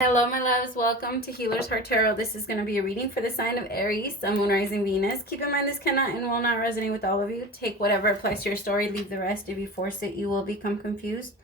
Hello, my loves. Welcome to Healer's Heart Tarot. This is going to be a reading for the sign of Aries, Sun, Moon, Rising, Venus. Keep in mind this cannot and will not resonate with all of you. Take whatever applies to your story. Leave the rest. If you force it, you will become confused.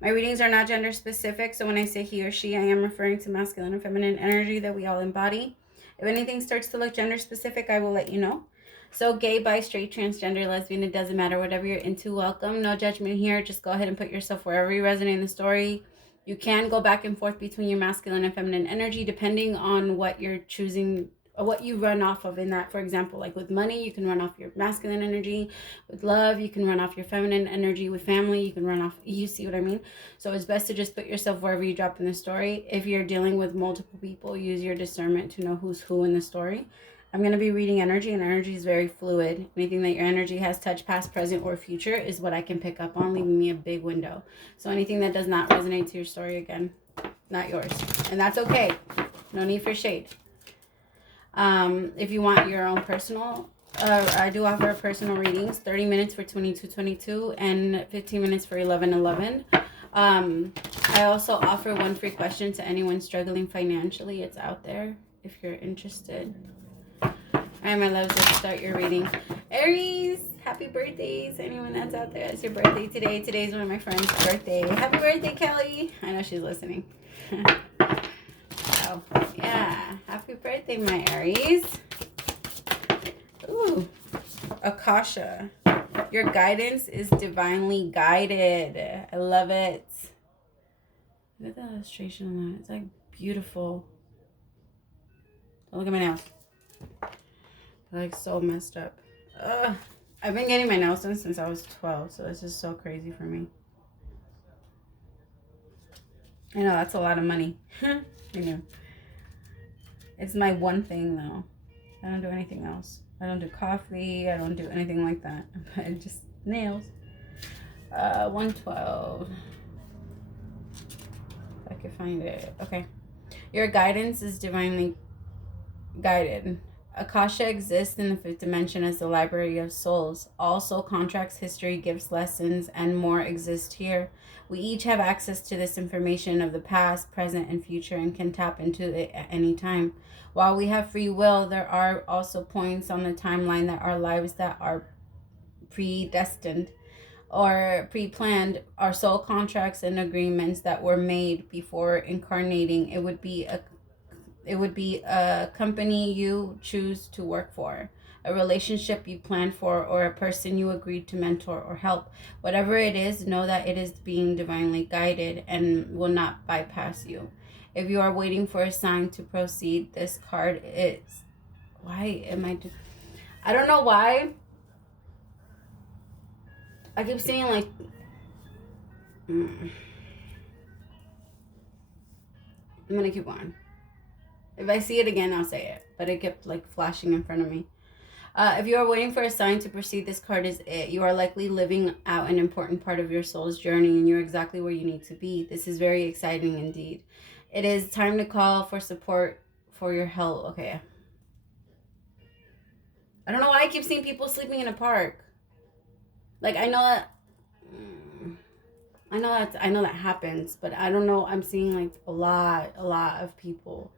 My readings are not gender specific, so when I say he or she, I am referring to masculine and feminine energy that we all embody. If anything starts to look gender specific, I will let you know. So gay, bi, straight, transgender, lesbian, it doesn't matter. Whatever you're into, welcome. No judgment here. Just go ahead and put yourself wherever you resonate in the story. You can go back and forth between your masculine and feminine energy depending on what you're choosing, or what you run off of in that. For example, like with money, you can run off your masculine energy. With love, you can run off your feminine energy. With family, you can run off, you see what I mean? So it's best to just put yourself wherever you drop in the story. If you're dealing with multiple people, use your discernment to know who's who in the story. I'm going to be reading energy, and energy is very fluid. Anything that your energy has touched, past, present, or future, is what I can pick up on, leaving me a big window. So anything that does not resonate to your story, again, not yours. And that's okay. No need for shade. If you want your own personal, I do offer personal readings, 30 minutes for 2222 and 15 minutes for 1111. I also offer one free question to anyone struggling financially. It's out there if you're interested. All right, my loves, let's start your reading. Aries, happy birthdays. Anyone that's out there, it's your birthday today. Today's one of my friends' birthday. Happy birthday, Kelly. I know she's listening. So, yeah. Happy birthday, my Aries. Ooh. Akasha. Your guidance is divinely guided. I love it. Look at the illustration on that. It's like beautiful. Don't look at my nails. Like so messed up. I've been getting my nails done since I was 12, so this is so crazy for me. I know that's a lot of money. I know. It's my one thing though. I don't do anything else. I don't do coffee. I don't do anything like that. But just nails. 112. If I can find it. Okay. Your guidance is divinely guided. Akasha exists in the fifth dimension as the library of souls. All soul contracts, history, gifts, lessons, and more exist here. We each have access to this information of the past, present, and future and can tap into it at any time. While we have free will, there are also points on the timeline that our lives that are predestined or pre-planned are soul contracts and agreements that were made before incarnating. It would be a company you choose to work for, a relationship you plan for, or a person you agreed to mentor or help. Whatever it is, know that it is being divinely guided and will not bypass you. If you are waiting for a sign to proceed, this card is... Why am I don't know why. I keep saying like... I'm gonna keep going. If I see it again, I'll say it. But it kept like flashing in front of me. If you are waiting for a sign to proceed, this card is it. You are likely living out an important part of your soul's journey and you're exactly where you need to be. This is very exciting indeed. It is time to call for support for your health. Okay. I don't know why I keep seeing people sleeping in a park. Like, I know that happens, but I don't know. I'm seeing like a lot of people.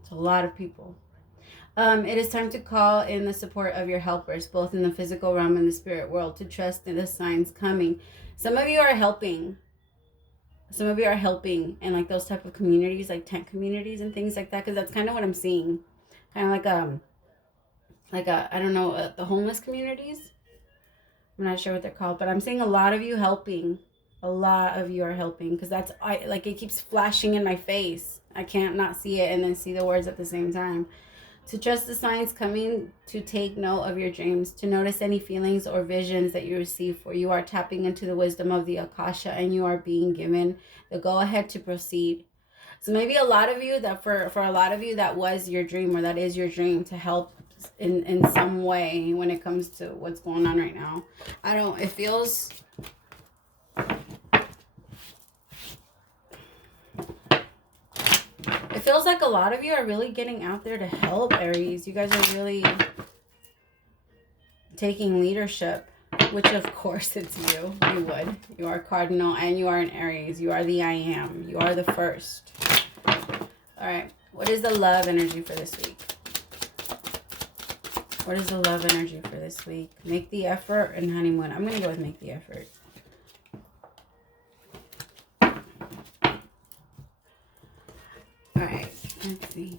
It's a lot of people. It is time to call in the support of your helpers, both in the physical realm and the spirit world, to trust in the signs coming. Some of you are helping. Some of you are helping in like those type of communities, like tent communities and things like that, because that's kind of what I'm seeing. Kind of like I don't know, the homeless communities. I'm not sure what they're called, but I'm seeing a lot of you helping. A lot of you are helping, because it keeps flashing in my face. I can't not see it and then see the words at the same time. To trust the signs coming, to take note of your dreams, to notice any feelings or visions that you receive, for you are tapping into the wisdom of the Akasha and you are being given the go-ahead to proceed. So maybe a lot of you, that for a lot of you, that was your dream, or that is your dream, to help in some way when it comes to what's going on right now. It feels... It feels like a lot of you are really getting out there to help, Aries. You guys are really taking leadership. which of course it's you. You would. You are cardinal and you are an Aries. You are the I am. You are the first. All right. What is the love energy for this week? What is the love energy for this week? Make the effort and honeymoon. I'm going to go with make the effort. All right. Let's see.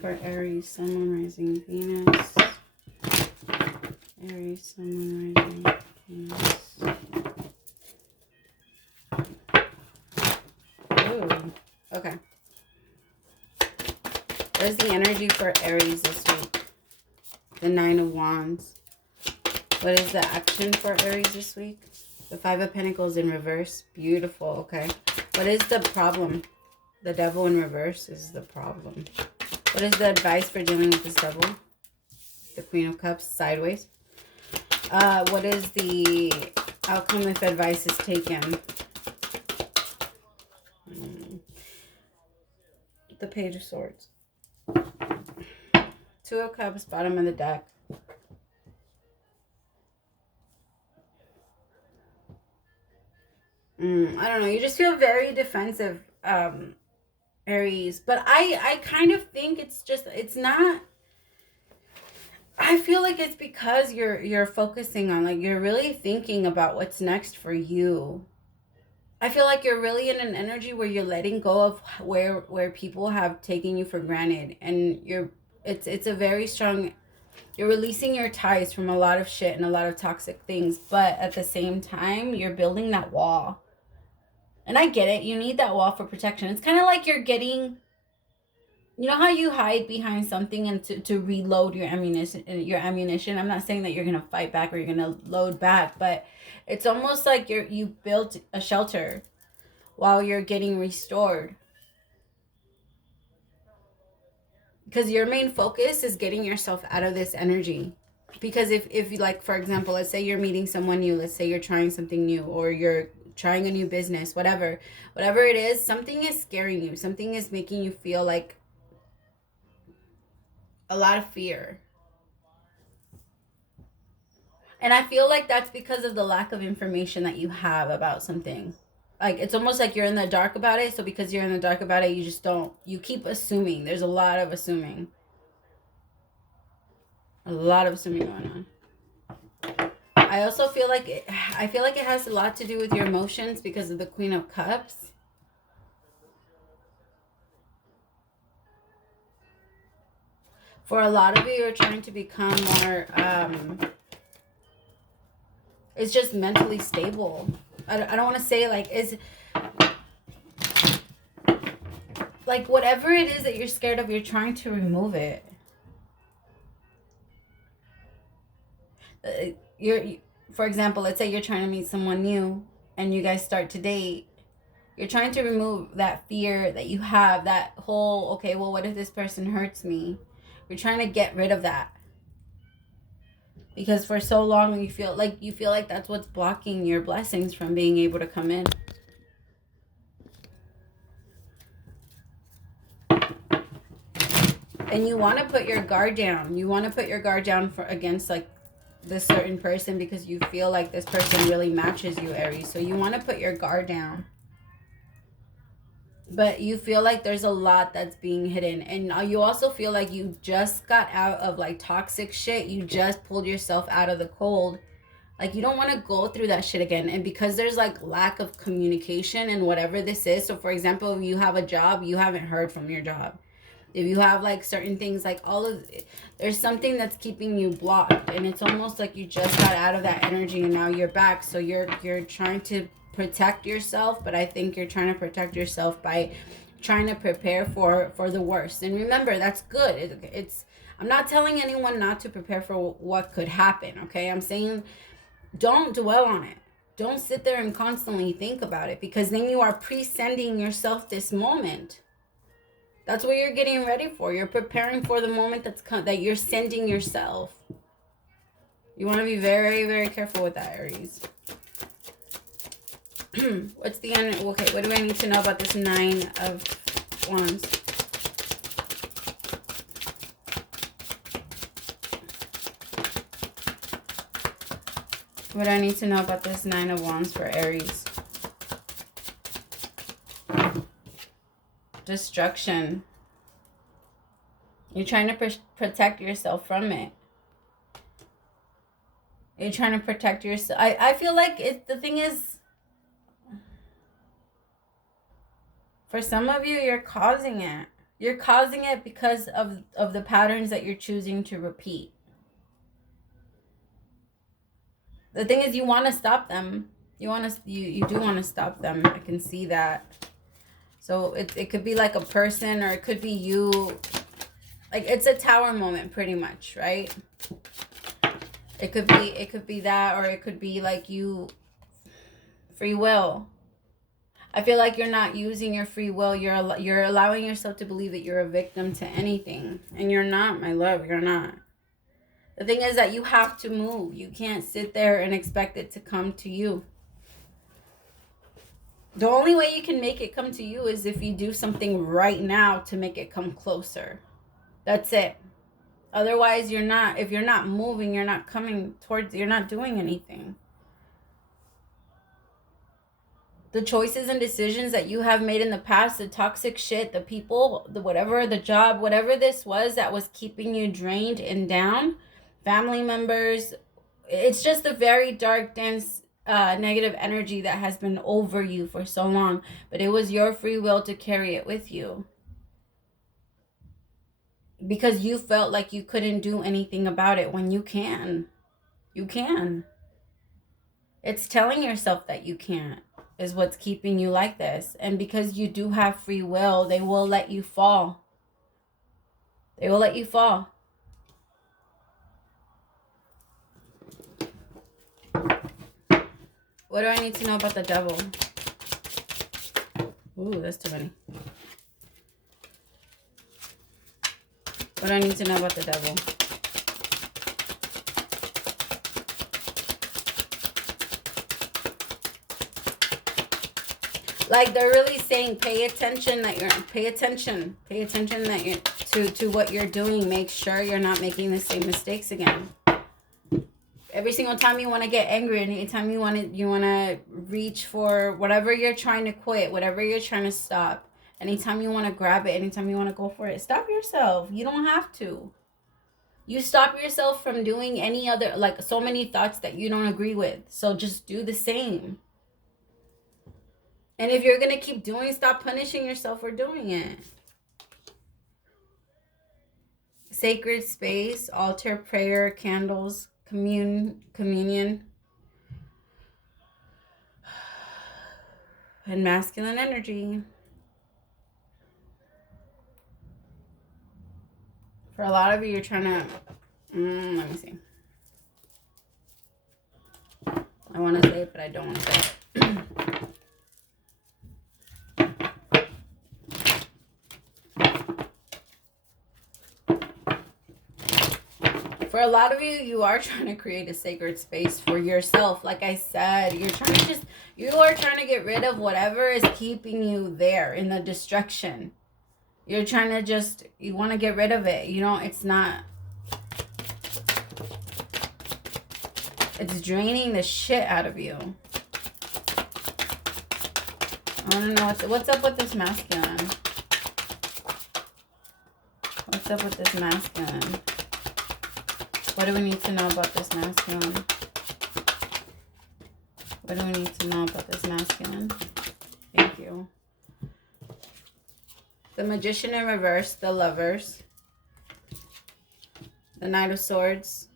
For Aries, Sun, Moon, Rising, Venus. Aries, Sun, Moon, Rising, Venus. Ooh, okay. What is the energy for Aries this week? The Nine of Wands. What is the action for Aries this week? The Five of Pentacles in reverse. Beautiful, okay. What is the problem? The Devil in reverse is the problem. What is the advice for dealing with this devil? The Queen of Cups, sideways. What is the outcome if advice is taken? The Page of Swords. Two of Cups, bottom of the deck. I don't know. You just feel very defensive, Aries. But I kind of think it's not. I feel like it's because you're focusing on, like, you're really thinking about what's next for you. I feel like you're really in an energy where you're letting go of where people have taken you for granted, and it's a very strong. You're releasing your ties from a lot of shit and a lot of toxic things, but at the same time, you're building that wall. And I get it. You need that wall for protection. It's kind of like you're getting, you know how you hide behind something and to reload your ammunition. I'm not saying that you're going to fight back or you're going to load back, but it's almost like you built a shelter while you're getting restored. Because your main focus is getting yourself out of this energy. Because if like, for example, let's say you're meeting someone new, let's say you're trying something new, or you're trying a new business, whatever it is, something is scaring you. Something is making you feel like a lot of fear. And I feel like that's because of the lack of information that you have about something. Like, it's almost like you're in the dark about it. So because you're in the dark about it, you keep assuming. There's a lot of assuming. A lot of assuming going on. I also feel like it has a lot to do with your emotions because of the Queen of Cups. For a lot of you, you're trying to become more, it's just mentally stable. I don't want to say like, like whatever it is that you're scared of, you're trying to remove it. For example, let's say you're trying to meet someone new and you guys start to date. You're trying to remove that fear that you have, that whole, okay, well, what if this person hurts me? You're trying to get rid of that. Because for so long you feel like that's what's blocking your blessings from being able to come in. And you want to put your guard down. You want to put your guard down against like this certain person because you feel like this person really matches you, Aries. So you want to put your guard down. But you feel like there's a lot that's being hidden. And you also feel like you just got out of like toxic shit. You just pulled yourself out of the cold. Like you don't want to go through that shit again. And because there's like lack of communication and whatever this is. So for example, if you have a job, you haven't heard from your job. If you have like certain things, like there's something that's keeping you blocked. And it's almost like you just got out of that energy and now you're back. So you're trying to protect yourself, but I think you're trying to protect yourself by trying to prepare for the worst. And remember, that's good. I'm not telling anyone not to prepare for what could happen, okay? I'm saying don't dwell on it. Don't sit there and constantly think about it, because then you are pre-sending yourself this moment. That's what you're getting ready for. You're preparing for the moment that you're sending yourself. You want to be very, very careful with that, Aries. What's the end? Okay, what do I need to know about this Nine of of Wands. What do I need to know about this Nine of Wands for Aries? Destruction. You're trying to protect yourself from it. You're trying to protect yourself. I feel like the thing is, for some of you, you're causing it. You're causing it because of the patterns that you're choosing to repeat. The thing is, you want to stop them. You do want to stop them. I can see that. So it could be like a person, or it could be you. Like, it's a tower moment pretty much, right? It could be that, or it could be like you, free will. I feel like you're not using your free will. You're allowing yourself to believe that you're a victim to anything, and you're not, my love. You're not. The thing is that you have to move. You can't sit there and expect it to come to you. The only way you can make it come to you is if you do something right now to make it come closer. That's it. Otherwise, you're not. If you're not moving, you're not coming towards. You're not doing anything. The choices and decisions that you have made in the past, the toxic shit, the people, the whatever, the job, whatever this was that was keeping you drained and down, family members, it's just a very dark, dense, negative energy that has been over you for so long. But it was your free will to carry it with you. Because you felt like you couldn't do anything about it when you can. You can. It's telling yourself that you can't is what's keeping you like this. And because you do have free will, they will let you fall. They will let you fall. What do I need to know about the devil? Ooh, that's too many. What do I need to know about the devil? Like, they're really saying, pay attention that you're, pay attention that you're to what you're doing. Make sure you're not making the same mistakes again. Every single time you want to get angry, and anytime you want to reach for whatever you're trying to quit, whatever you're trying to stop, anytime you want to grab it, anytime you want to go for it, stop yourself. You don't have to. You stop yourself from doing any other, like, so many thoughts that you don't agree with. So just do the same. And if you're going to keep doing, stop punishing yourself for doing it. Sacred space, altar, prayer, candles, communion, and masculine energy. For a lot of you, you're trying to, let me see. I want to say it, but I don't want to say it. For a lot of you, you are trying to create a sacred space for yourself. Like I said, you are trying to get rid of whatever is keeping you there in the destruction. You're trying to you want to get rid of it. You know, it's draining the shit out of you. I want to know what's up with this masculine. What's up with this masculine? What do we need to know about this masculine? What do we need to know about this masculine? Thank you. The Magician in reverse, the Lovers, the Knight of Swords.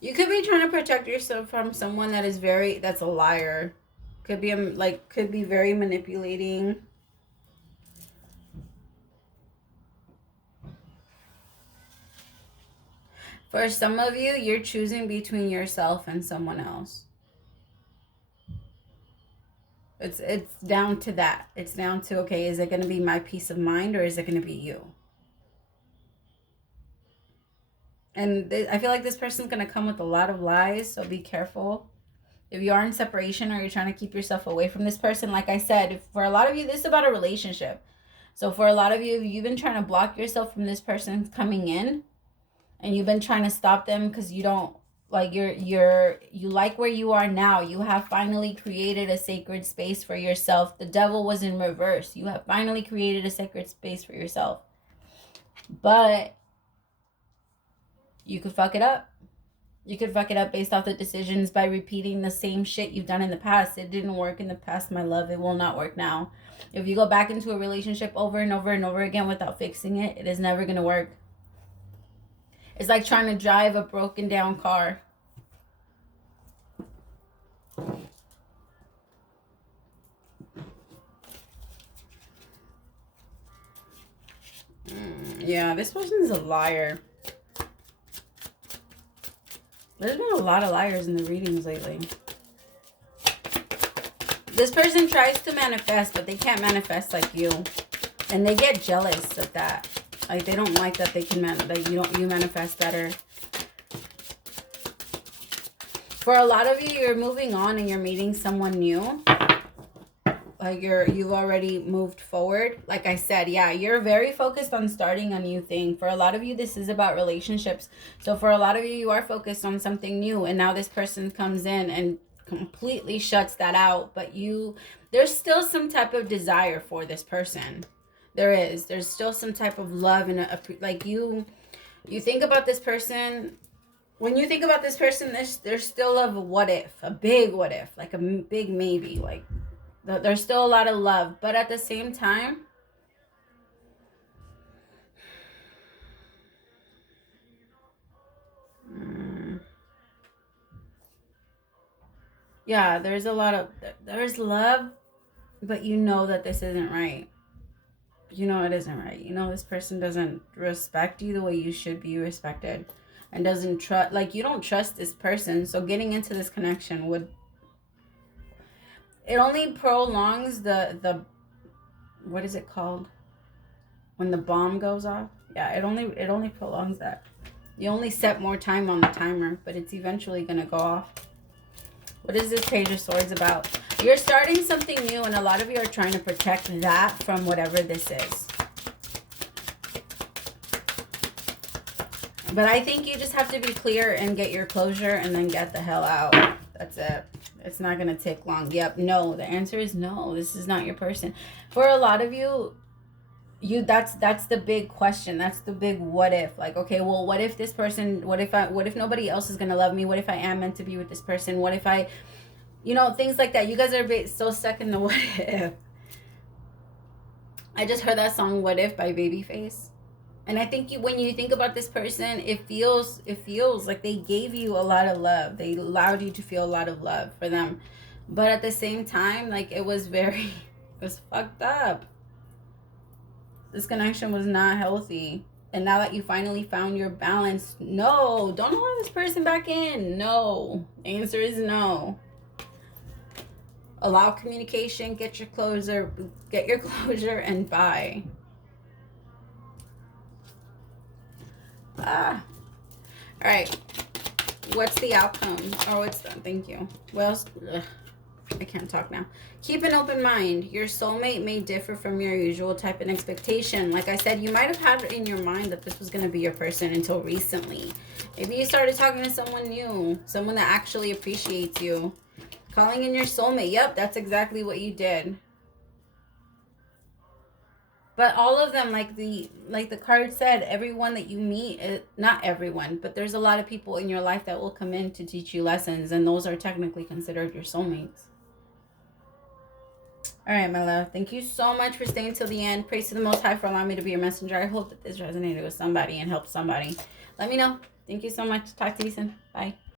You could be trying to protect yourself from someone that's a liar. Could be very manipulating. For some of you, you're choosing between yourself and someone else. It's down to that. It's down to, okay, is it going to be my peace of mind, or is it going to be you? And I feel like this person's going to come with a lot of lies, so be careful. If you are in separation, or you're trying to keep yourself away from this person, like I said, for a lot of you, this is about a relationship. So for a lot of you, you've been trying to block yourself from this person coming in, and you've been trying to stop them because you don't like you like where you are now. You have finally created a sacred space for yourself. The devil was in reverse. You have finally created a sacred space for yourself. But you could fuck it up. You could fuck it up based off the decisions by repeating the same shit you've done in the past. It didn't work in the past, my love. It will not work now. If you go back into a relationship over and over and over again without fixing it, it is never going to work. It's like trying to drive a broken down car. Yeah, this person's a liar. There's been a lot of liars in the readings lately. This person tries to manifest, but they can't manifest like you. And they get jealous of that. Like, they don't like that they can you manifest better. For a lot of you, you're moving on and you're meeting someone new. Like you've already moved forward. Like I said, yeah, you're very focused on starting a new thing. For a lot of you, this is about relationships. So for a lot of you, you are focused on something new, and now this person comes in and completely shuts that out. But there's still some type of desire for this person. There's still some type of love and like you think about this person. When you think about this person, there's still a what if, a big what if, like a big maybe, like. There's still a lot of love, but at the same time, yeah, there's love, but you know that this isn't right. You know it isn't right. You know this person doesn't respect you the way you should be respected, and doesn't trust, like you don't trust this person. So getting into this connection it only prolongs the what is it called? When the bomb goes off? Yeah, it only prolongs that. You only set more time on the timer, but it's eventually going to go off. What is this Page of Swords about? You're starting something new, and a lot of you are trying to protect that from whatever this is. But I think you just have to be clear and get your closure and then get the hell out. That's it. It's not going to take long. Yep, no. The answer is no. This is not your person. For a lot of you, that's the big question. That's the big what if. Like, okay, well, what if this person, what if nobody else is going to love me? What if I am meant to be with this person? What if I, things like that. You guys are so stuck in the what if. I just heard that song What If by Babyface. And I think when you think about this person, it feels like they gave you a lot of love. They allowed you to feel a lot of love for them. But at the same time, like it was fucked up. This connection was not healthy. And now that you finally found your balance, no, don't allow this person back in. No. The answer is no. Allow communication, get your closure, and bye. All right, what's the outcome, or what's the, thank you, well, I can't talk now. Keep an open mind. Your soulmate may differ from your usual type and expectation. Like I said, you might have had in your mind that this was going to be your person until recently. Maybe you started talking to someone new, someone that actually appreciates you. Calling in your soulmate. Yep, that's exactly what you did. But all of them, like the card said, everyone that you meet, not everyone, but there's a lot of people in your life that will come in to teach you lessons, and those are technically considered your soulmates. All right, my love. Thank you so much for staying till the end. Praise to the Most High for allowing me to be your messenger. I hope that this resonated with somebody and helped somebody. Let me know. Thank you so much. Talk to you soon. Bye.